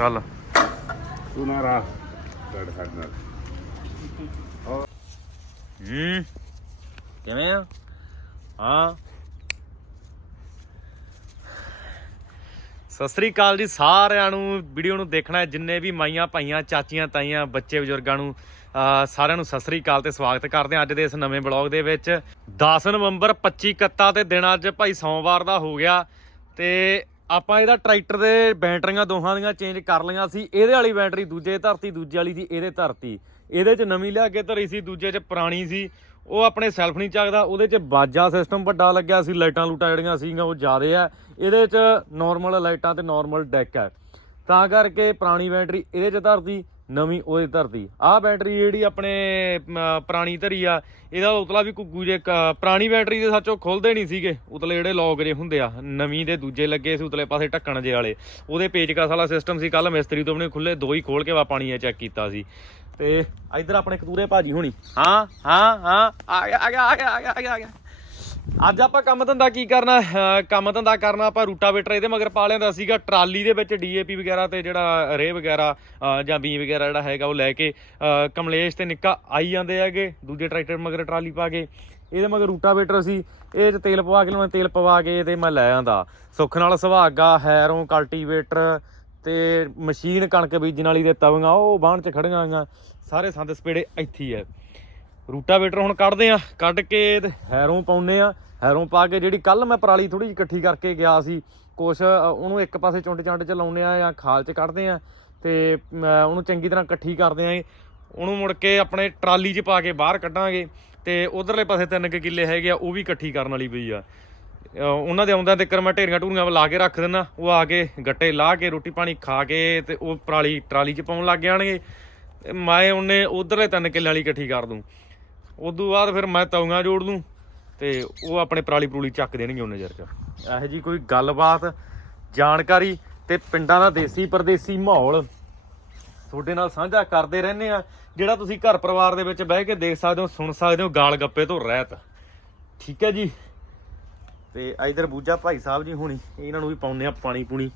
ਚੱਲ ਤੂੰ ਨਾ ਰਾ ਗੜ ਸਾਡੇ ਨਾਲ ਹੂੰ। ਕਿਵੇਂ ਆ? ਹਾਂ। ਸਤਿ ਸ੍ਰੀ ਅਕਾਲ ਜੀ ਸਾਰਿਆਂ ਨੂੰ। ਵੀਡੀਓ ਨੂੰ ਦੇਖਣਾ ਹੈ, ਜਿੰਨੇ ਵੀ ਮਾਈਆਂ ਭਾਈਆਂ ਚਾਚੀਆਂ ਤਾਈਆਂ ਬੱਚੇ ਬਜ਼ੁਰਗਾਂ ਨੂੰ ਅਹ ਸਾਰਿਆਂ ਨੂੰ ਸਤਿ ਸ੍ਰੀ ਅਕਾਲ ਤੇ ਸਵਾਗਤ ਕਰਦੇ ਹਾਂ ਅੱਜ ਦੇ ਇਸ ਨਵੇਂ ਬਲੌਗ ਦੇ ਵਿੱਚ। 10 ਨਵੰਬਰ 25 ਕੱਤਾ ਤੇ ਦਿਨ ਅੱਜ ਭਾਈ ਸੋਮਵਾਰ ਦਾ ਹੋ ਗਿਆ ਤੇ ਆਪਾਂ ਇਹਦਾ ਟਰੈਕਟਰ ਦੇ ਬੈਟਰੀਆਂ ਦੋਹਾਂ ਦੀਆਂ ਚੇਂਜ ਕਰ ਲਈਆਂ ਸੀ। ਇਹਦੇ ਵਾਲੀ ਬੈਟਰੀ ਦੂਜੇ ਧਰਤੀ, ਦੂਜੇ ਵਾਲੀ ਸੀ ਇਹਦੇ ਧਰਤੀ। ਇਹਦੇ 'ਚ ਨਵੀਂ ਲਿਆ ਕੇ ਧਰੀ ਸੀ, ਦੂਜੇ 'ਚ ਪੁਰਾਣੀ ਸੀ। ਉਹ ਆਪਣੇ ਸੈਲਫ ਨਹੀਂ ਚੱਕਦਾ, ਉਹਦੇ 'ਚ ਬਾਜਾ ਸਿਸਟਮ ਵੱਡਾ ਲੱਗਿਆ ਸੀ, ਲਾਈਟਾਂ ਲੂਟਾਂ ਜਿਹੜੀਆਂ ਸੀਗੀਆਂ ਉਹ ਜ਼ਿਆਦੇ ਆ। ਇਹਦੇ 'ਚ ਨਾਰਮਲ ਲਾਈਟਾਂ ਤੇ ਨਾਰਮਲ ਡੈਕ ਹੈ ਤਾਂ ਕਰਕੇ ਪੁਰਾਣੀ ਬੈਟਰੀ ਇਹਦੇ 'ਚ ਧਰਤੀ ਨਵੀਂ ਉਹਦੇ ਧਰਤੀ। ਆਹ ਬੈਟਰੀ ਜਿਹੜੀ ਆਪਣੇ ਪੁਰਾਣੀ ਧਰੀ ਆ ਇਹਦਾ ਉਤਲਾ ਵੀ ਘੁੱਗੂ ਜੇ ਪੁਰਾਣੀ ਬੈਟਰੀ ਦੇ ਸੱਚੋ ਖੁੱਲਦੇ ਨਹੀਂ ਸੀਗੇ। ਉਤਲੇ ਜਿਹੜੇ ਲੌਕ ਜੇ ਹੁੰਦੇ ਆ ਨਵੀਂ ਦੇ ਦੂਜੇ ਲੱਗੇ ਸੀ ਉਤਲੇ ਪਾਸੇ ਢੱਕਣ ਜੇ ਵਾਲੇ। ਉਹਦੇ ਪੇਚਕਸ ਵਾਲਾ ਸਿਸਟਮ ਸੀ ਕੱਲ ਮਿਸਤਰੀ ਤੋਂ ਆਪਣੇ ਨਹੀਂ ਖੁੱਲੇ ਦੋ ਹੀ ਖੋਲ ਕੇ ਵਾ ਪਾਣੀ ਚੈੱਕ ਕੀਤਾ ਸੀ। ਤੇ ਇਧਰ ਆਪਣੇ ਕਤੂਰੇ ਭਾਜੀ ਹੋਣੀ। ਹਾਂ ਹਾਂ ਹਾਂ ਆ ਗਿਆ ਆ ਗਿਆ ਆ ਗਿਆ ਆ ਗਿਆ, ਆ ਗਿਆ। ਅੱਜ ਆਪਾਂ ਕੰਮ ਧੰਦਾ ਕੀ ਕਰਨਾ? ਕੰਮ ਧੰਦਾ ਕਰਨਾ ਆਪਾਂ ਰੂਟਾਵੇਟਰ ਇਹਦੇ ਮਗਰ ਪਾ ਲਿਆਂਦਾ ਸੀਗਾ, ਟਰਾਲੀ ਦੇ ਵਿੱਚ ਡੀਏਪੀ ਵਗੈਰਾ ਤੇ ਜਿਹੜਾ ਰੇ ਵਗੈਰਾ ਜਾਂ ਬੀ ਵਗੈਰਾ ਜਿਹੜਾ ਹੈਗਾ ਉਹ ਲੈ ਕੇ ਕਮਲੇਸ਼ ਤੇ ਨਿੱਕਾ ਆਈ ਜਾਂਦੇ ਹੈਗੇ, ਦੂਜੇ ਟਰੈਕਟਰ ਮਗਰ ਟਰਾਲੀ ਪਾ ਕੇ। ਇਹਦੇ ਮਗਰ ਰੂਟਾਵੇਟਰ ਸੀ ਇਹ ਚ ਤੇਲ ਪਵਾ ਕੇ ਲਿਆਉਣਾ ਤੇਲ ਪਵਾ ਕੇ ਤੇ ਮੈਂ ਲੈ ਆਂਦਾ। ਸੁੱਖ ਨਾਲ ਸੁਹਾਗਾ, ਹੈਰੋਂ ਕਲਟੀਵੇਟਰ ਤੇ ਮਸ਼ੀਨ ਕਣਕ ਬੀਜਣ ਵਾਲੀ ਦੇ ਤਵੀਆਂ, ਉਹ ਬਾਣ ਚ ਖੜੀਆਂ ਆਈਆਂ ਸਾਰੇ ਸੰਦ ਸਪੇੜੇ ਇੱਥੇ ਹੀ ਐ ਰੂਟਾਵੇਟਰ ਹੁਣ ਕੱਢਦੇ ਆ ਕੱਢ ਕੇ ਤੇ ਹੈਰੋਂ ਪਾਉਨੇ ਆ। ਹੈਰੋਂ ਪਾ ਕੇ ਜਿਹੜੀ ਕੱਲ ਮੈਂ ਪਰਾਲੀ ਥੋੜੀ ਜਿਹੀ ਇਕੱਠੀ ਕਰਕੇ ਗਿਆ ਸੀ ਕੁਛ ਉਹਨੂੰ ਇੱਕ ਪਾਸੇ ਚੁੰਡ ਚੰਡ ਚ ਲਾਉਨੇ ਆ ਜਾਂ ਖਾਲ ਚ ਕੱਢਦੇ ਆ ਤੇ ਮ, ਉਹਨੂੰ ਚੰਗੀ ਤਰ੍ਹਾਂ ਇਕੱਠੀ ਕਰਦੇ ਆ ਉਹਨੂੰ ਮੁੜ ਕੇ ਆਪਣੇ ਟਰਾਲੀ 'ਚ ਪਾ ਕੇ ਬਾਹਰ ਕੱਢਾਂਗੇ ਤੇ ਉਧਰਲੇ ਪਾਸੇ ਤਿੰਨ ਕੁ ਕਿੱਲੇ ਹੈਗੇ ਆ ਉਹ ਵੀ ਇਕੱਠੀ ਕਰਨ ਵਾਲੀ ਪਈ ਆ। ਉਹਨਾਂ ਦੇ ਆਉਂਦਿਆਂ ਤੇ ਮੈਂ ਢੇਰੀਆਂ ਢੂਰੀਆਂ ਲਾ ਕੇ ਰੱਖ ਦਿੰਦਾ ਉਹ ਆ ਕੇ ਗੱਟੇ ਲਾ ਕੇ ਰੋਟੀ ਪਾਣੀ ਖਾ ਕੇ ਤੇ ਉਹ ਪਰਾਲੀ ਟਰਾਲੀ 'ਚ ਪਾਉਣ ਲੱਗ ਜਾਣਗੇ। ਤੇ ਮੈਂ ਉਹਨੇ ਉਧਰਲੇ ਤਿੰਨ ਕਿੱਲੇ ਵਾਲੀ ਇਕੱਠੀ ਕਰ ਦੂੰ। ਉਦੋਂ ਬਾਅਦ ਫਿਰ ਮੈਂ ਤੌਂਗਾ ਜੋੜ ਲੂੰ ਤੇ ਉਹ ਆਪਣੇ ਪਰਾਲੀ ਪਰੂਲੀ ਚੱਕ ਦੇਣਗੇ ਉਹਨੇ ਚਿਰ ਚ। ਇਹੋ ਜੀ ਕੋਈ ਗੱਲਬਾਤ, ਜਾਣਕਾਰੀ ਤੇ ਪਿੰਡਾਂ ਦਾ ਦੇਸੀ ਪਰਦੇਸੀ ਮਾਹੌਲ ਤੁਹਾਡੇ ਨਾਲ ਸਾਂਝਾ ਕਰਦੇ ਰਹਿੰਦੇ ਆ ਜਿਹੜਾ ਤੁਸੀਂ ਘਰ ਪਰਿਵਾਰ ਦੇ ਵਿੱਚ ਬਹਿ ਕੇ ਦੇਖ ਸਕਦੇ ਹੋ, ਸੁਣ ਸਕਦੇ ਹੋ, ਗਾਲ ਗੱਪੇ ਤੋਂ ਰਹਿਤ। ਠੀਕ ਹੈ ਜੀ? ਤੇ ਇਧਰ ਬੂਜਾ ਭਾਈ ਸਾਹਿਬ ਜੀ ਹੁਣੀ, ਇਹਨਾਂ ਨੂੰ ਵੀ ਪਾਉਂਦੇ ਆ ਪਾਣੀ ਪੂਣੀ।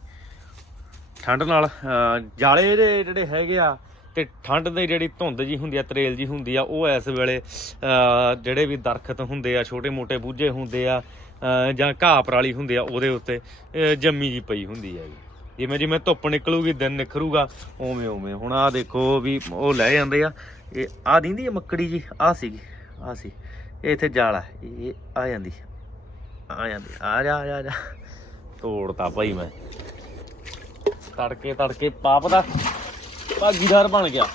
ਠੰਡ ਨਾਲ ਜਾਲੇ ਜਿਹੜੇ ਹੈਗੇ ਆ ਤੇ ਠੰਡ ਦੀ ਜਿਹੜੀ ਧੁੰਦ ਜੀ ਹੁੰਦੀ ਆ, ਤਰੇਲ ਜੀ ਹੁੰਦੀ ਆ, ਉਹ ਇਸ ਵੇਲੇ ਜਿਹੜੇ ਵੀ ਦਰਖਤ ਹੁੰਦੇ ਆ, ਛੋਟੇ ਮੋਟੇ ਬੂਝੇ ਹੁੰਦੇ ਆ ਜਾਂ ਘਾਹ ਪਰਾਲੀ ਹੁੰਦੇ ਆ, ਉਹਦੇ ਉੱਤੇ ਜੰਮੀ ਜੀ ਪਈ ਹੁੰਦੀ ਹੈ ਜਿਵੇਂ ਜਿਵੇਂ ਧੁੱਪ ਨਿਕਲੂਗੀ, ਦਿਨ ਨਿਖਰੂਗਾ, ਉਵੇਂ ਉਵੇਂ। ਹੁਣ ਆ ਦੇਖੋ ਵੀ ਉਹ ਲੈ ਜਾਂਦੇ ਆ, ਇਹ ਆ ਦਿੰਦੀ ਆ ਮੱਕੜੀ ਜੀ? ਆ ਸੀਗੀ ਆ ਸੀ। ਇਹ ਇੱਥੇ ਜਾਲ ਆ, ਇਹ ਆ ਜਾਂਦੀ ਆ ਜਾਂਦੀ, ਆ ਜਾ ਆ ਜਾ ਆ ਜਾ। ਤੋੜਤਾ ਭਾਈ ਮੈਂ। ਤੜਕੇ ਤੜਕੇ ਪਾਪ ਦਾ ਭਾਗੀਦਾਰ ਬਣ ਗਿਆ।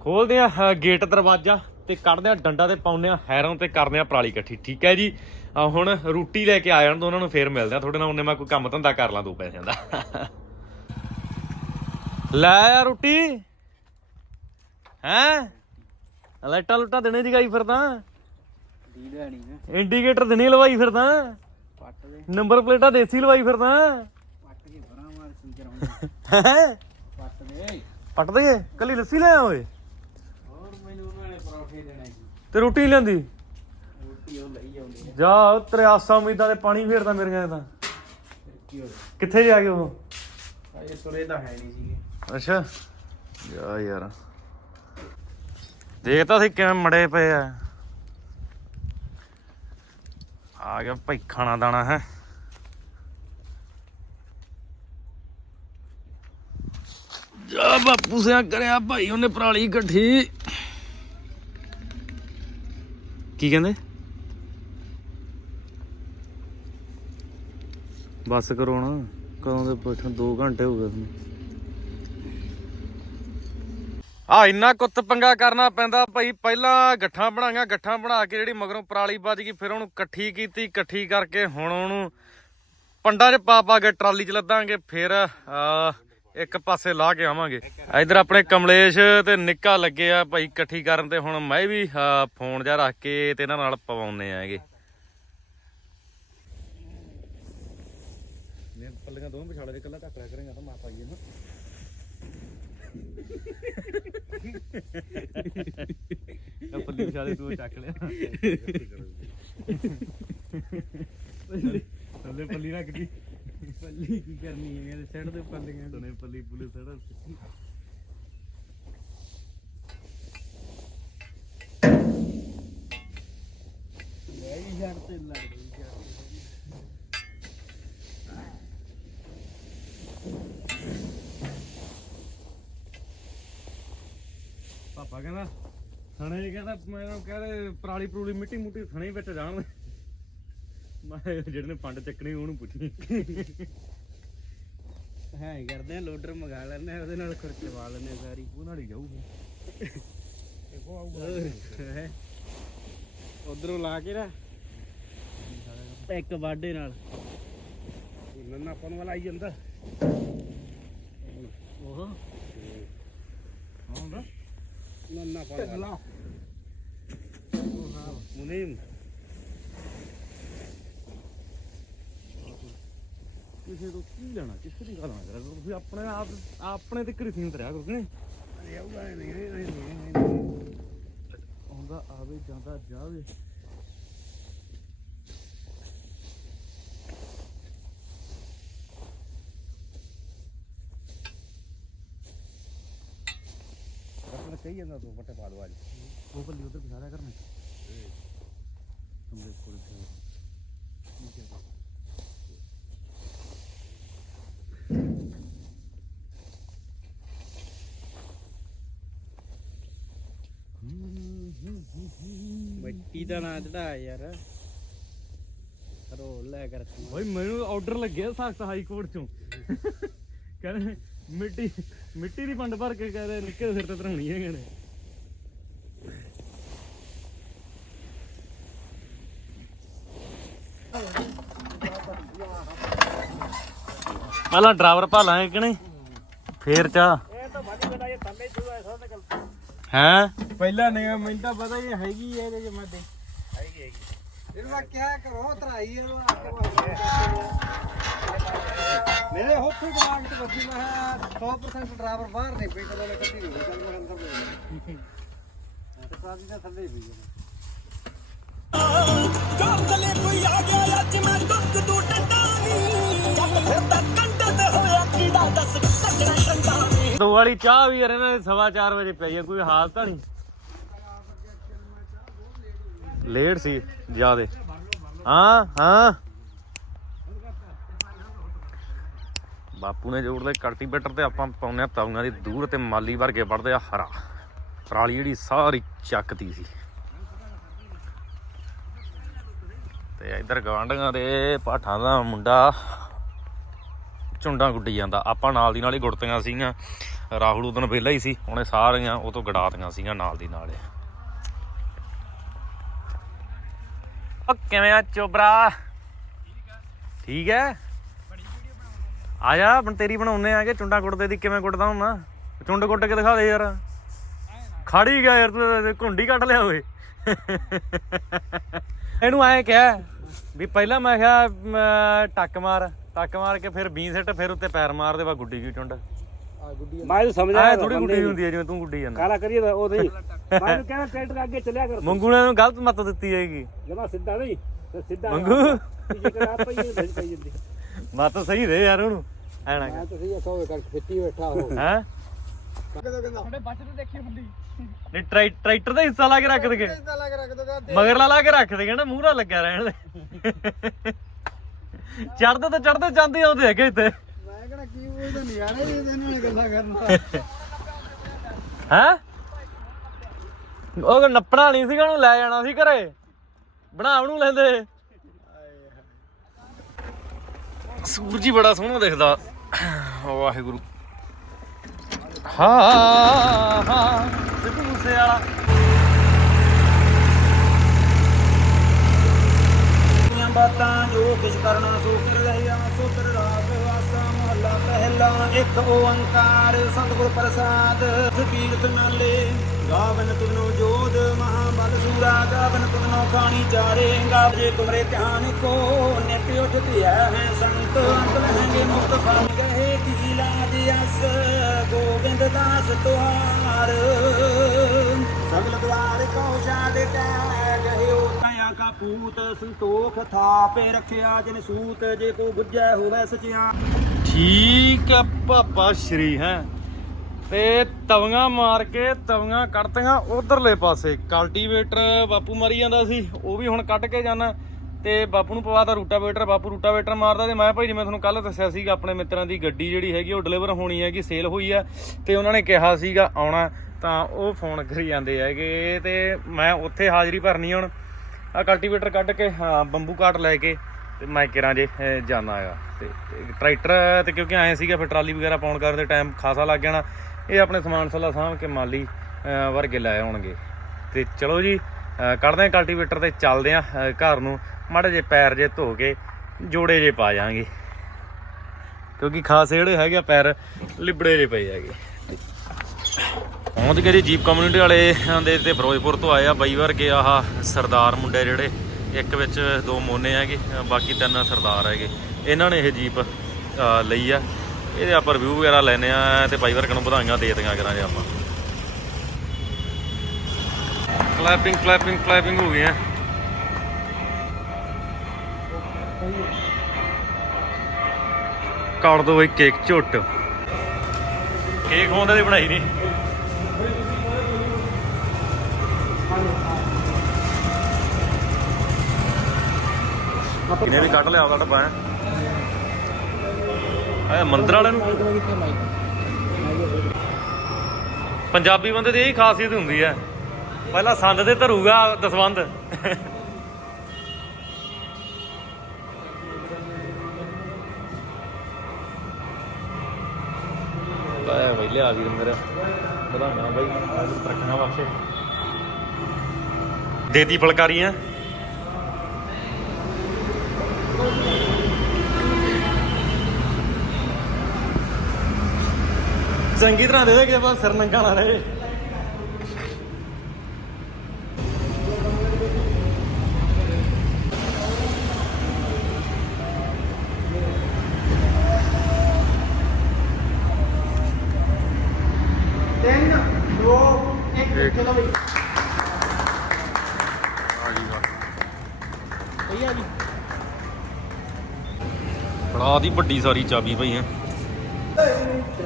ਖੋਲਦੇ ਆ ਗੇਟ ਦਰਵਾਜ਼ਾ ਤੇ ਕੱਢਦੇ ਆ ਡੰਡਾ ਤੇ ਪਾਉਂਦੇ ਆ ਹੈਰੋਂ ਤੇ ਕਰਦੇ ਆ ਪਰਾਲੀ ਇਕੱਠੀ। ਠੀਕ ਹੈ ਜੀ? ਹੁਣ ਰੋਟੀ ਲੈ ਕੇ ਆ ਜਾਣ ਤੋਂ ਉਹਨਾਂ ਨੂੰ ਫੇਰ ਮਿਲਦੇ ਆ ਤੁਹਾਡੇ ਨਾਲ ਉਹਨੇ ਮੈਂ ਕੋਈ ਕੰਮ ਧੰਦਾ ਕਰ ਲਾਂ ਦੋ ਪੈਸਿਆਂ ਦਾ। ਲੈ ਆ ਰੋਟੀ। ਹੈ? ਲਾਈਟਾਂ ਲੁੱਟਾਂ ਦੇਣੇ ਜਗਾਈ ਫਿਰਦਾ ਦੀ ਲੈਣੀ ਨਾ ਇੰਡੀਕੇਟਰ ਦੇਣੇ ਲਵਾਈ ਫਿਰਦਾ। ਪੱਟ ਦੇ। ਨੰਬਰ ਪਲੇਟਾਂ ਦੇਸੀ ਲਵਾਈ ਫਿਰਦਾ। ਪੱਟ ਕੇ ਬਰਾ ਮਾਰ ਸੀ ਕਰਾਉਂਦਾ ਹੈ? ਪੱਟ ਦਈਏ? ਕੱਲੀ ਲੱਸੀ ਲੈ ਆ ਓਏ ਹੋਰ ਮੈਨੂੰ ਉਹਨਾਂ ਨੇ ਪਰੌਠੇ ਦੇਣੇ ਸੀ ਤੇ ਰੋਟੀ ਨੀ ਲਿਆਂਦੀ? ਰੋਟੀ ਉਹ ਲਈ ਆਉਂਦੇ ਜਾ, ਤੇਰੇ ਆਸਾਂ ਉਮੀਦਾਂ ਦੇ ਪਾਣੀ ਫੇਰਦਾ ਮੇਰੀਆਂ ਤਾਂ। ਫਿਰ ਕੀ ਹੋ ਗਿਆ ਕਿੱਥੇ ਜਾ ਕੇ ਉਹ ਅਜੇ ਸੁਰੇ ਤਾਂ ਹੈ ਨਹੀਂ ਸੀਗੇ ਅੱਛਾ। ਜਾ ਯਾਰ। ਦੇਖ ਸੀ ਕਿਵੇਂ ਮੜੇ ਪਏ ਆ। ਆ ਗਿਆ ਭਾਈ ਖਾਣਾ ਦਾਣਾ, ਹੈ। ਜਾ ਬਾਪੂ ਸਿਆ ਕਰਿਆ ਭਾਈ ਉਹਨੇ ਪਰਾਲੀ ਇਕੱਠੀ ਕੀ ਕਹਿੰਦੇ? ਬੱਸ ਕਰੋ ਨਾ ਕਦੋਂ ਦੇ ਪੁੱਛਣ 2 ਘੰਟੇ ਹੋ ਗਏ ਤੁਹਾਨੂੰ। ਆ ਇੰਨਾ ਕੁੱਤ ਪੰਗਾ ਕਰਨਾ ਪੈਂਦਾ ਭਾਈ ਪਹਿਲਾਂ ਗੱਠਾਂ ਬਣਾਈਆਂ ਗੱਠਾਂ ਬਣਾ ਕੇ ਜਿਹੜੀ ਮਗਰੋਂ ਪਰਾਲੀ ਵੱਜ ਗਈ ਫਿਰ ਉਹਨੂੰ ਇਕੱਠੀ ਕੀਤੀ ਇਕੱਠੀ ਕਰਕੇ ਹੁਣ ਉਹਨੂੰ ਪੰਡਾਂ 'ਚ ਪਾ ਪਾ ਕੇ ਟਰਾਲੀ 'ਚ ਲੱਦਾਂਗੇ ਫਿਰ ਆ, ਇੱਕ ਪਾਸੇ ਲਾ ਕੇ ਆਵਾਂਗੇ। ਇਧਰ ਆਪਣੇ ਕਮਲੇਸ਼ ਤੇ ਨਿੱਕਾ ਲੱਗੇ ਆ ਭਾਈ ਇਕੱਠੀ ਕਰਨ ਤੇ ਹੁਣ ਮੈਂ ਵੀ ਫੋਨ ਜਾ ਰੱਖ ਕੇ ਤੇ ਇਹਨਾਂ ਨਾਲ ਪਵਾਉਨੇ ਆਗੇ ਨੇ ਪੱਲੀਆਂ ਦੋਵੇਂ ਵਿਛਾਲੇ ਦੇ ਕੱਲਾ ਢੱਕ ਲਿਆ ਕਰੇਗਾ ਤਾਂ ਮਾਤਾ ਜੀ ਨਾ। ਆ ਪੱਲੀ ਵਿਛਾਲੇ ਤੂੰ ਚੱਕ ਲਿਆ। ਥੱਲੇ ਪੱਲੀ ਰੱਖ ਦੀ। ਪੱਲੀ ਕੀ ਕਰਨੀ ਹੈ? ਇਹਦੇ ਦੇ ਪੱਲੀਆਂ ਤਨੇ ਪੱਲੀ ਪੁਲਿਸ ਸੜਾ ਲੈ ਹੀ ਛੱਡ ਤੇ ਲੱਗ ਗਈ ਛੱਡ ਪਾਪਾ ਕਹਿੰਦਾ ਥਣੇ ਕਹਿੰਦਾ ਮੈਨੂੰ ਕਹਿੰਦੇ ਪਰਾਲੀ ਪਰੂਲੀ ਮਿੱਟੀ ਮੁੱਟੀ ਥਣੇ ਵਿੱਚ ਜਾਣ। ਮੈਂ ਜਿਹੜੇ ਨੇ ਪੰਡ ਚੱਕਣੀ ਉਹਨੂੰ ਪੁੱਛੀ ਹੈ ਹੀ ਕਰਦੇ ਆ ਲੋਡਰ ਮੰਗਾ ਲੈਣੇ ਆ ਉਹਦੇ ਨਾਲ ਖਰਚਵਾ ਲੈਣੇ ਆ ਸਾਰੀ। ਉਹ ਨਾਲ ਹੀ ਜਾਊਗਾ। ਉਧਰੋਂ ਲਾ ਕੇ ਨਾ ਇੱਕ ਵਾਢੇ ਨਾਲ। ਨੰਨਾ ਪਨ ਵਾਲਾ ਆਈ ਜਾਂਦਾ। ਉਹ? ਆਉਂਦਾ? ਨੰਨਾ ਪਨ ਵਾਲਾ। ਮੁਨੀਮ। ਕਿਸੇ ਤੋਂ ਕੀ ਲੈਣਾ ਕਿਸੇ ਦੀ ਗੱਲ ਨਾ ਕਰਿਆ ਕਰੋ। ਤੁਸੀਂ ਆਪਣੇ ਆਪ ਆਪਣੇ ਤੇ ਘਰੀ ਸੀਮਤ ਰਿਹਾ ਕਰੋ ਕਿ ਨਹੀਂ? ਆਉਂਦਾ ਆਵੇ ਜਾਂਦਾ ਜਾਵੇ। ਰੱਖਣਾ ਕਹੀ ਜਾਂਦਾ ਤੂੰ ਪਾ ਦਵਾ ਉਹ ਬੱਲੀ ਉਧਰ ਪਿਛਾੜਿਆ ਕਰਨਾ। ਕਮਰੇ ਕੋਲ ਮਿੱਟੀ ਦਾ ਨਾਂ ਚੜਾ ਯਾਰ। ਰੋ ਲੈ ਕਰ ਭਾਈ ਮੈਨੂੰ ਆਰਡਰ ਲੱਗਿਆ ਸਖਤ ਹਾਈ ਕੋਰਟ ਚੋਂ। ਕਹਿੰਦੇ ਮਿੱਟੀ ਮਿੱਟੀ ਦੀ ਪੰਡ ਭਰ ਕੇ ਕਹਿੰਦੇ ਨਿੱਕੇ ਸਿਰ ਤੇ ਧਰਾਉਣੀ ਹੈਗੇ ਨੇ ਪਹਿਲਾਂ ਡਰਾਈਵਰ ਭਾਲਾਂਗੇ ਕਿ ਨਹੀਂ? ਫੇਰ ਚਾ ਇਹ ਤਾਂ ਵਾਦੀ ਬੜਾ ਇਹ ਥੱਲੇ ਚੂਆ ਐਸਾ ਗੱਲ ਹੈ? ਪਹਿਲਾਂ ਨਹੀਂ ਮੈਨੂੰ ਤਾਂ ਪਤਾ ਹੀ ਹੈਗੀ ਹੈ ਇਹਦੇ ਚ ਮੈਂ ਦੇ ਇਹਨੂੰ ਕਿਹਾ ਕਰੋ ਤਰਾਈ ਇਹਨੂੰ ਆ ਕੇ ਮੇਰੇ ਦਿਮਾਗ ਤੇ ਵੱਜੀ ਮੈਂ ਕਿਹਾ 100% ਡਰਾਈਵਰ ਬਾਹਰ ਨਹੀਂ ਪਈ ਕਦੋਂ ਨੇ ਕੱਢੀ ਨਹੀਂ ਚੱਲ ਮੈਂ ਅੰਦਰ ਪਈ ਤੇ ਕਾਦੀ ਦਾ ਥੱਲੇ ਪਈ ਹੈ ਕੋਈ ਆ ਗਿਆ ਅੱਜ ਮੈਂ ਦੁੱਖ ਤੂੰ ਟੰਡਾਨੀ ਜੱਟ ਫਿਰਦਾ ਕੰਡੇ ਤੇ ਹੋਇਆ ਕੀੜਾ ਦੱਸ ਕੱਟਣਾ ਟੰਡਾਨੀ ਦੋ ਵਾਲੀ ਚਾਹ ਵੀ ਯਾਰ ਇਹਨਾਂ ਦੇ ਸਵਾ ਚਾਰ ਵਜੇ ਪਈ ਆ ਕੋਈ ਹਾਲ ਤਾਂ ਨਹੀਂ? ਲੇਟ ਸੀ ਜਿਆਦੇ। ਹਾਂ ਹਾਂ। ਬਾਪੂ ਨੇ ਜੋੜ ਲਏ ਕਲਟੀਵੇਟਰ ਤੇ ਆਪਾਂ ਪਾਉਂਦੇ ਆ ਤਵੀਆਂ ਦੀ ਦੂਰ ਤੇ ਮਾਲੀ ਵਰਗੇ ਵੜਦੇ ਆ ਹਰਾ। ਪਰਾਲੀ ਜਿਹੜੀ ਸਾਰੀ ਚੱਕਦੀ ਸੀ। ਤੇ ਇਧਰ ਗਵਾਂਢੀਆਂ ਦੇ ਪਾਠਾਂ ਦਾ ਮੁੰਡਾ ਝੁੰਡਾਂ ਗੁੱਡੀ ਜਾਂਦਾ। ਆਪਾਂ ਨਾਲ ਦੀ ਨਾਲ ਹੀ ਗੁੱਟੀਆਂ ਸੀਗੀਆਂ। ਰਾਹੁਲ ਉਦੋਂ ਵਿਹਲਾ ਹੀ ਸੀ, ਉਹਨੇ ਸਾਰੀਆਂ ਉਹ ਤੋਂ ਗੜਾਤੀਆਂ ਸੀਗੀਆਂ ਨਾਲ ਦੀ ਨਾਲ। ਹੀ। ਕਿਵੇਂ ਆ ਚੋਬਰਾ? ਠੀਕ ਹੈ? ਆ ਜਾ, ਬਣ ਤੇਰੀ ਬਣਾਉਨੇ ਆ ਕਿ ਚੁੰਡਾ ਕੁੱਟਦੇ ਦੀ ਕਿਵੇਂ ਕੁੱਟਦਾ ਹੁੰਨਾ ਚੁੰਡ ਕੁੱਟ ਕੇ ਦਿਖਾ ਦੇ ਯਾਰ। ਖੜੀ ਗਿਆ ਯਾਰ ਤੂੰ ਘੁੰਡੀ ਕੱਢ ਲਿਆ ਓਏ। ਇਹਨੂੰ ਐ ਕਿਹਾ ਵੀ ਪਹਿਲਾਂ ਮੈਂ ਕਿਹਾ ਟੱਕ ਮਾਰ ਟੱਕ ਮਾਰ ਕੇ ਫਿਰ 20 ਸਿੱਟ, ਫਿਰ ਉੱਤੇ ਪੈਰ ਮਾਰ ਦੇ ਵਾ ਗੁੱਡੀ ਕੀ ਚੁੰਡ। ਮੈਂ ਤਾਂ ਸਮਝਿਆ ਐ ਥੋੜੀ ਗੁੱਡੀ ਹੁੰਦੀ ਹੈ ਜਿਵੇਂ ਤੂੰ ਗੁੱਡੀ ਜਾਂਦਾ। ਕਾਲਾ ਕਰੀਏ ਤਾਂ ਉਹ ਨਹੀਂ ਮੈਂ ਕਹਿੰਦਾ ਟਰੈਕਟਰ ਅੱਗੇ ਚੱਲਿਆ ਕਰ ਮੰਗੂ ਨੇ ਗਲਤ ਮੱਤ ਦਿੱਤੀ ਹੈਗੀ। ਜਮਾ ਸਿੱਧਾ ਨਹੀਂ ਤੇ ਸਿੱਧਾ ਮੰਗੂ। ਜੇ ਕਰ ਆਪਾਂ ਹੀ ਭੇਜ ਪਈ ਜਾਂਦੀ ਮੱਤ ਸਹੀ ਦੇ ਯਾਰ ਉਹਨੂੰ ਐਣਾ ਮੈਂ ਤੁਸੀਂ ਇਹ ਸੌ ਕਰ ਖੇਤੀ ਬੈਠਾ ਹੋ। ਹੈ? ਤੁਹਾਡੇ ਬਚਤ ਦੇਖੀ ਹੁੰਦੀ ਨਹੀਂ ਟਰੈ- ਟਰੈਕਟਰ ਦਾ ਹਿੱਸਾ ਲਾ ਕੇ ਰੱਖ ਦੇਗੇ। ਦੋਗਾ ਮਗਰਲਾ ਲਾ ਕੇ ਰੱਖ ਦੇਗੇ ਨਾ ਮੂਹਰਾ ਲੱਗਿਆ ਰਹਿਣ ਦੇ। ਚੜਦੇ ਤਾਂ ਚੜਦੇ ਜਾਂਦੇ ਆਉਂਦੇ ਹੈਗੇ ਇੱਥੇ। ਕੀ ਬੋਲਦਾ ਹੀ ਇਹਦੇ ਨਾਲ ਗੱਲਾਂ ਕਰਨਾ ਹੈ? ਉਹ ਨੱਪਣਾ ਨਹੀਂ ਸੀਗਾ ਉਹਨੂੰ ਲੈ ਜਾਣਾ ਸੀ ਘਰੇ। ਬਣਾ ਉਹਨੂੰ ਲੈਂਦੇ। ਸੂਰਜ ਹੀ ਬੜਾ ਸੋਹਣਾ ਦਿਖਦਾ। ਵਾਹਿਗੁਰੂ। ਹਾਂ ਹਾਂ ਸਿੱਧੂ ਮੂਸੇ ਵਾਲਾ ਬਾਤਾਂ ਜੋ ਕਿਛ ਕਰਨਾ ਸੋ ਕਰ ਰਹਿਆ ਸੋ ਕਰ ਪਹਿਲਾ ਇੱਕ ਓੰਕਾਰ ਸਤਿਗੁਰ ਪ੍ਰਸਾਦ ਕੀਰਤ ਨਾਲੇ, ਗਾਵਨ ਤੁਨੋ ਜੋਦ ਮਹਾਬਲ ਸੂਰਾ, ਗਾਵਨ ਤੁਨੋ ਖਾਣੀ ਚਾਰੇ ਗਾਵਰੇ ਤੁਮਰੇ ਧਿਆਨ ਕੋ ਨਿਤ ਉਠ ਹੈ ਸੰਤ, ਅੰਤ ਲਹਿੰਗੇ ਮੁਕਤ ਫਲ ਗਏ ਕੀ ਲਾਜ ਅਸ, ਗੋਬਿੰਦ ਦਾਸ ਤੁਹਾਰ। ਸਗਲ ਦੁਆਰ ਕੋ ਸ਼ਾਦ ਟੈ ਗਹਿਓ ਮਾਇਆ ਕਾ ਪੂਤ ਸੰਤੋਖ ਥਾਪੇ, ਰੱਖਿਆ ਜਿਨ ਸੂਤ, ਜੇ ਕੋ ਬੁੱਝੈ ਹੋਵੇ ਸਚਿਆ। ਠੀਕ ਆ ਪਾਪਾ ਸ਼੍ਰੀ ਹੈ। ਤੇ ਤਵੀਆਂ ਮਾਰ ਕੇ ਤਵੀਆਂ ਕੱਢਤੀਆਂ ਉਧਰਲੇ ਪਾਸੇ। ਕਲਟੀਵੇਟਰ ਬਾਪੂ ਮਰੀ ਜਾਂਦਾ ਸੀ, ਉਹ ਵੀ ਹੁਣ ਕੱਢ ਕੇ ਜਾਣਾ। ਤੇ ਬਾਪੂ ਨੂੰ ਪਵਾਤਾ ਰੂਟਾਵੇਟਰ, ਬਾਪੂ ਰੂਟਾਵੇਟਰ ਮਾਰਦਾ ਤੇ ਮੈਂ ਭਾਈ ਜਿਵੇਂ ਤੁਹਾਨੂੰ ਕੱਲ ਦੱਸਿਆ ਸੀਗਾ, ਆਪਣੇ ਮਿੱਤਰਾਂ ਦੀ ਗੱਡੀ ਜਿਹੜੀ ਹੈਗੀ, ਉਹ ਡਿਲੀਵਰ ਹੋਣੀ ਹੈਗੀ, ਸੇਲ ਹੋਈ ਆ। ਤੇ ਉਹਨਾਂ ਨੇ ਕਿਹਾ ਸੀਗਾ, ਆਉਣਾ। ਤਾਂ ਉਹ ਫੋਨ ਕਰੀ ਜਾਂਦੇ ਹੈਗੇ ਤੇ ਮੈਂ ਉੱਥੇ ਹਾਜ਼ਰੀ ਭਰਨੀ ਹੁਣ। ਆ ਕਲਟੀਵੇਟਰ ਕੱਢ ਕੇ, ਹਾਂ, ਬੰਬੂ ਕਾਟ ਲੈ ਕੇ। ਤੇ ਮੈਂ ਕਿਰਾਂ ਜੇ ਅਹ, ਜਾਣਾ ਹੈਗਾ। ਤੇ ਟਰੈਕਟਰ ਤੇ ਕਿਉਂਕਿ ਆਏ ਸੀਗਾ ਫਿਰ ਟਰਾਲੀ ਵਗੈਰਾ ਪਾਉਣ ਕਰਦੇ ਟਾਈਮ ਖਾਸਾ ਲੱਗ ਜਾਣਾ ਇਹ ਆਪਣੇ ਸਮਾਨ ਸਲਾ ਸਾਂਭ ਕੇ ਮਾਲੀ ਵਰਗੇ ਲੈ ਆਉਣਗੇ। ਤੇ ਚਲੋ ਜੀ ਕੱਢਦੇ ਆ ਕਲਟੀਵੇਟਰ ਤੇ ਚੱਲਦੇ ਆ ਘਰ ਨੂੰ। ਮਾੜੇ ਜੇ ਪੈਰ ਜੇ ਧੋ ਕੇ ਜੋੜੇ ਜੇ ਪਾ ਜਾਾਂਗੇ ਕਿਉਂਕਿ ਖਾਸੇ ਜਿਹੜੇ ਹੈਗੇ ਆ ਪੈਰ ਲਿਬੜੇ ਜੇ ਪਏ ਹੈਗੇ। ਪਹੁੰਚ ਗਏ ਜੀ ਜੀਪ ਕਮਿਊਨਿਟੀ ਵਾਲੇ ਦੇ ਤੇ ਫਿਰੋਜ਼ਪੁਰ ਤੋਂ ਆਏ ਆ ਬਾਈ ਵਰਗੇ ਆਹ ਸਰਦਾਰ ਮੁੰਡੇ ਜਿਹੜੇ। ਇੱਕ ਵਿੱਚ ਦੋ ਮੋਨੇ ਹੈਗੇ ਬਾਕੀ ਤਿੰਨ ਸਰਦਾਰ ਹੈਗੇ। ਇਹਨਾਂ ਨੇ ਇਹ ਜੀਪ ਲਈ ਆ। ਇਹਦੇ ਆਪਾਂ ਰਿਵਿਊ ਵਗੈਰਾ ਲੈਨੇ ਆ ਤੇ ਭਾਈ ਵਰਗ ਨੂੰ ਵਧਾਈਆਂ ਦੇ ਦਿਆਂ ਕਰਾਂਗੇ ਆਪਾਂ। ਕਲੈਪਿੰਗ ਕਲੈਪਿੰਗ ਕਲੈਪਿੰਗ ਹੋ ਗਈਆਂ। ਕਰ ਦੋ ਬਈ ਕੇਕ ਝੁੱਟ। ਕੇਕ ਹੋਂਦੇ ਦੀ ਬਣਾਈ ਨਹੀਂ ਇਹਨੇ ਵੀ ਕੱਢ ਲਿਆ ਉਹਦਾ ਡੱਬਾ ਹੈ ਆ ਮੰਦਰ ਵਾਲੇ ਨੂੰ? ਪੰਜਾਬੀ ਬੰਦੇ ਦੀ ਇਹੀ ਖਾਸੀਅਤ ਹੁੰਦੀ ਹੈ। ਪਹਿਲਾਂ ਸੰਦ ਤੇ ਧਰੂਗਾ ਦਸਵੰਦ। ਬਈ ਲਿਆ ਵੀਰ ਮੇਰਾ ਵਧਾਈਆਂ ਬਾਈ। ਤਰੱਕੀਆਂ ਬਖਸ਼ੇ ਦੇਤੀ ਫਲਕਾਰੀਆਂ। ਚੰਗੀ ਤਰ੍ਹਾਂ ਦੇ ਦੇ ਕਿ ਬਸ ਸਿਰ ਨੰਗਾ ਨਾ ਰਹੇ। ਤਿੰਨ ਦੋ ਇੱਕ। ਇੱਕ। ਚਲੋ ਬਈ। ਆ ਗਈ ਗੱਲ ਭਈਆ ਜੀ। ਬੜਾ ਦੀ ਵੱਡੀ ਸਾਰੀ ਚਾਬੀ ਪਈ ਹੈ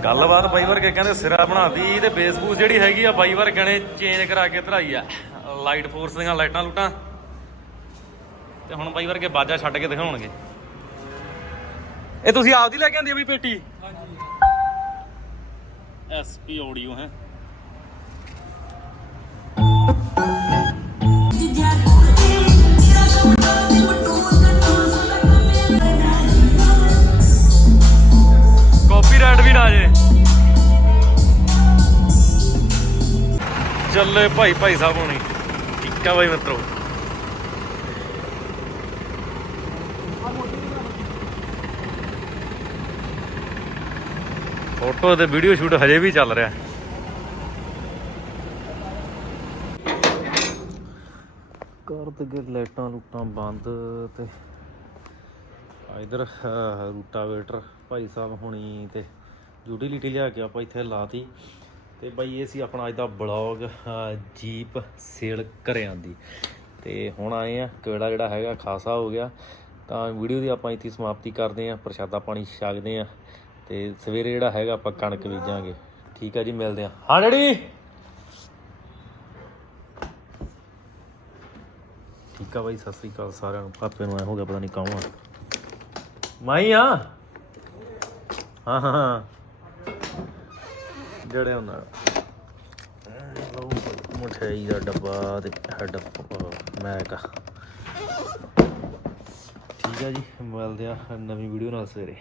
ਗੱਲਬਾਤ ਬਾਈ ਵਰਗੇ ਕਹਿੰਦੇ ਸਿਰਾ ਬਣਾਤੀ ਤੇ ਬੇਸਬੂਸ ਜਿਹੜੀ ਹੈਗੀ ਆ ਬਾਈ ਵਰਗੇ ਨੇ ਚੇਂਜ ਕਰਾ ਕੇ ਧਰਾਈ ਆ। ਲਾਈਟ ਫੋਰਸ ਦੀਆਂ ਲਾਈਟਾਂ ਲੂਟਾਂ। ਤੇ ਹੁਣ ਬਾਈ ਵਰਗੇ ਬਾਜਾ ਛੱਡ ਕੇ ਦਿਖਾਉਣਗੇ। ਇਹ ਤੁਸੀਂ ਆਪਦੀ ਲੈ ਕੇ ਆਂਦੀ ਆ ਵੀ ਪੇਟੀ? ਹਾਂਜੀ। ਐਸਪੀ ਆਡੀਓ ਹੈ। ਚੱਲੇ ਭਾਈ ਭਾਈ ਸਾਹਿਬ ਹੋਣੀ। ਠੀਕ ਆ ਬਾਈ ਮਿੱਤਰੋ। ਫੋਟੋ ਤੇ ਵੀਡੀਓ ਸ਼ੂਟ ਹਜੇ ਵੀ ਚੱਲ ਰਿਹਾ। ਕਰ ਦੇ ਲਾਈਟਾਂ ਲੂਟਾਂ ਬੰਦ ਤੇ ਇਧਰ ਰੂਟਾਵੇਟਰ ਭਾਈ ਸਾਹਿਬ ਹੁਣੀ ਤੇ ਯੂਟਿਲਿਟੀ ਲਿਆ ਕੇ ਆਪਾਂ ਇੱਥੇ ਲਾਤੀ। ਤੇ ਬਾਈ ਇਹ ਸੀ ਆਪਣਾ ਅੱਜ ਦਾ ਬਲੌਗ ਜੀਪ ਸੇਲ ਘਰਿਆਂ ਦੀ। ਤੇ ਹੁਣ ਆਏ ਆ, ਕਿਹੜਾ ਜਿਹੜਾ ਹੈਗਾ, ਖਾਸਾ ਹੋ ਗਿਆ। ਤਾਂ ਵੀਡੀਓ ਦੀ ਆਪਾਂ ਇੱਥੇ ਸਮਾਪਤੀ ਕਰਦੇ ਆ, ਪ੍ਰਸ਼ਾਦਾ ਪਾਣੀ ਛਕਦੇ ਆ। ਤੇ ਸਵੇਰੇ ਜਿਹੜਾ ਹੈਗਾ ਆਪਾਂ ਕਣਕ ਬੀਜਾਂਗੇ। ਠੀਕ ਆ ਜੀ, ਮਿਲਦੇ ਆ। ਹਾਂ, ਡੈਡੀ! ਠੀਕ ਆ ਬਾਈ, ਸਤਿ ਸ੍ਰੀ ਅਕਾਲ ਸਾਰਿਆਂ ਨੂੰ। ਪਾਪੇ ਨੂੰ ਐ ਹੋ ਗਿਆ, ਪਤਾ ਨਹੀਂ ਕੌਣ ਆ। ਮਾਈ ਹੀ ਆ ਹਾਂ ਹਾਂ। ਹਾਂ ਉਹਨਾਂ ਲਓ ਮਠਿਆਈ ਦਾ ਡੱਬਾ ਤੇ ਹੈਡ ਮੈਕ ਠੀਕ ਆ ਜੀ, ਮਿਲਦੇ ਆ ਨਵੀਂ ਵੀਡੀਓ ਨਾਲ ਸਵੇਰੇ।